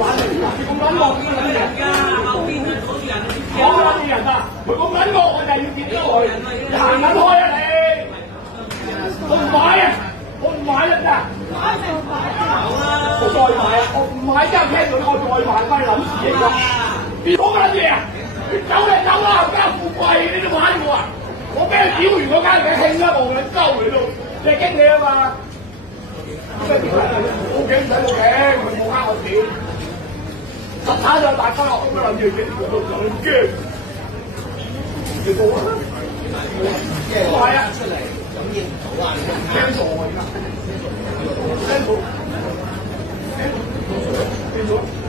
玩嚟㗎，咁撚惡嘅撚人㗎，後邊嗰啲人講撚啲人啊，佢咁撚惡我就要見到佢，你行撚開啊你！我唔買啊，我唔買啦咋？買就買啦，我再買啊，我唔買真係聽到我再買咩撚事嚟㗎？你講緊嘢啊？你走嚟走啦，家富貴你都玩我啊！我俾佢屌完嗰間嘅興啦，無論鳩嚟到，你係經理啊嘛？咩屌啊？報警唔使報警，佢冇呃我錢，實產就大翻落咁樣諗住嘅，我都唔驚。你報啊！係啊，出嚟感應唔到啊！驚傻啊！而家驚到，驚到。